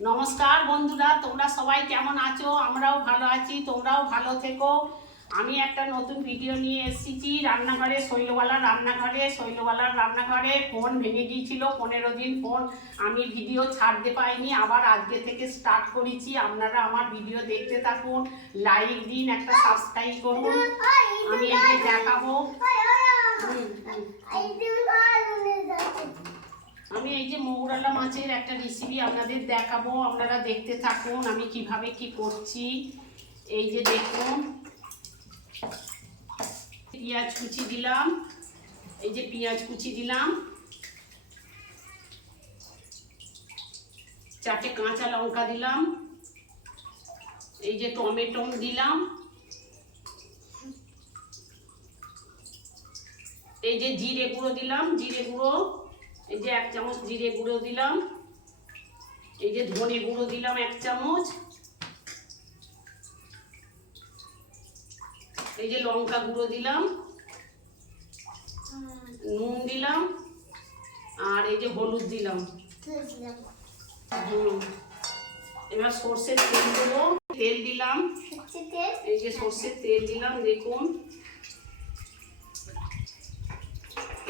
নমস্কার বন্ধুরা, তোমরা সবাই কেমন আছো? আমরাও ভালো আছি, তোমরাও ভালো থেকো। আমি একটা নতুন ভিডিও নিয়ে এসেছি রান্নাঘরে, শৈলবালার রান্নাঘরে ফোন ভেঙে গিয়েছিল 15 দিন ফোন আমি ভিডিও ছাড়তে পাইনি, আবার আজকে থেকে স্টার্ট করেছি। আপনারা আমার ভিডিও দেখতে থাকুন, লাইক দিন, একটা সাবস্ক্রাইব করুন। আমি একে দেখাবো, আমি এই যে মৌরালা মাছের একটা রেসিপি আপনাদের দেখাবো, আপনারা দেখতে থাকুন আমি কিভাবে কি করছি। এই যে দেখুন, পেঁয়াজ কুচি দিলাম, এই যে পেঁয়াজ কুচি দিলাম, 4টে কাঁচা লঙ্কা দিলাম, এই যে টমেটো দিলাম, এই যে জিরে গুঁড়ো দিলাম, জিরে গুঁড়ো, এই যে 1 চামচ জিরে গুঁড়ো দিলাম, এই যে ধনে গুঁড়ো দিলাম 1 চামচ, এই যে লঙ্কা গুঁড়ো দিলাম, নুন দিলাম, আর এই যে হলুদ দিলাম। এবার সর্ষের তেল দেবো, তেল দিলাম, এই যে সর্ষের তেল দিলাম। দেখুন,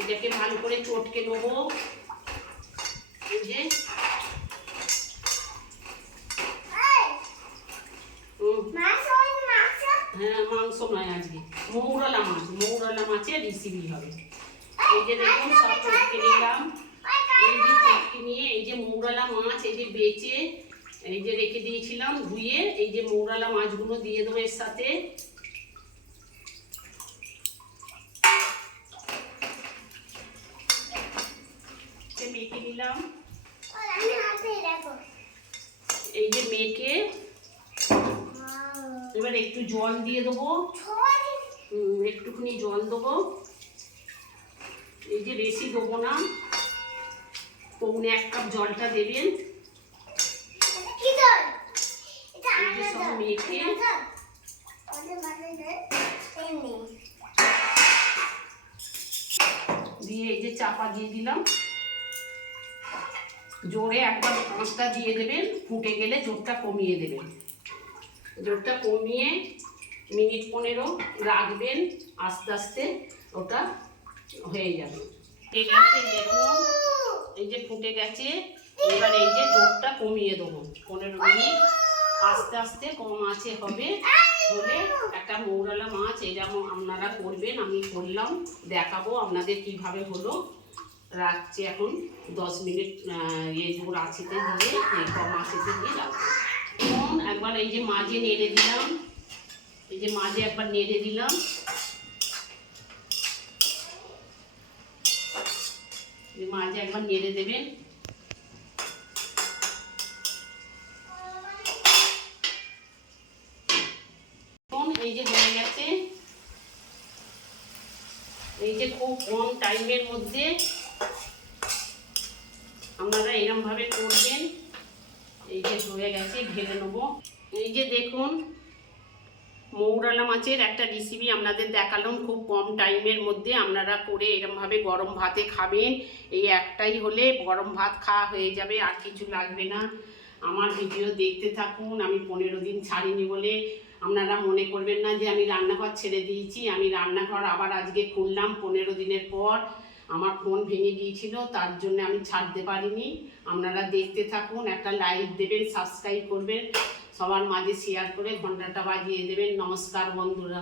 এটাকে ভালো করে চটকে নেবো। এই যে হ্যাঁ, মাংস নয়, আজকে মৌরালা মাছের রেসিপি হবে। এই যে দেখুন, সব চটকে নিলাম। এই যে চটকে নিয়ে এই যে মৌরালা মাছ এই যে বেচে এই যে রেখে দিয়েছিলাম ধুয়ে, এই যে মৌরালা মাছগুলো দিয়ে দেবো এর সাথে। মেখে নিলাম, এই যে মেখে এবার একটু জল দিয়ে দেবো, একটুখানি জল দেবো। এই যে বেশি দেবো না, 1 কাপ জলটা দেবেন। এই যে সব মেখে দিয়ে এই যে চাপা দিয়ে দিলাম। জোরে একবার আঁচটা দিয়ে দেবেন, ফুটে গেলে জোরটা কমিয়ে দেবেন। জোরটা কমিয়ে মিনিট 15 রাখবেন, আস্তে আস্তে ওটা হয়ে যাবে। ঠিক আছে, দেখুন এই যে ফুটে গেছে। এবার এই যে জোরটা কমিয়ে দেবো 15 মিনিট, আস্তে আস্তে কম আঁচে হবে। হলে একটা মৌরালা মাছ এরকম আপনারা করবেন, আমি করলাম, দেখাবো আপনাদের কিভাবে হলো। রাখছি এখন 10 মিনিট এই জোর আঁচেতে দিয়ে, কম আঁচেতে দিয়ে রাখবো। এখন একবার এই যে মাঝে নেড়ে দিলাম, এই যে মাঝে একবার নেড়ে দিলাম। মাঝে একবার নেড়ে দেবেন। এই যে হয়ে গেছে, এই যে খুব কম টাইমের মধ্যে আপনারা এরকম ভাবে করবেন। এই যে হয়ে গেছে, ঢেলে নেবো। এই যে দেখুন, মৌরালা মাছের একটা রেসিপি আপনাদের দেখালাম, খুব কম টাইমের মধ্যে আপনারা করে এরকমভাবে গরম ভাতে খাবেন। এই একটাই হলে গরম ভাত খাওয়া হয়ে যাবে, আর কিছু লাগবে না। আমার ভিডিও দেখতে থাকুন, আমি 15 দিন ছাড়িনি বলে আপনারা মনে করবেন না যে আমি রান্নাঘর ছেড়ে দিয়েছি। আমি রান্নাঘর আবার আজকে খুললাম 15 দিনের পর। আমার ফোন ভেঙে গিয়েছিল, তার জন্য আমি ছাড়তে পারিনি। আপনারা দেখতে থাকুন, একটা লাইক দেবেন, সাবস্ক্রাইব করবেন, সবার মাঝে শেয়ার করে ঘন্টাটা বাজিয়ে দেবেন। নমস্কার বন্ধুরা।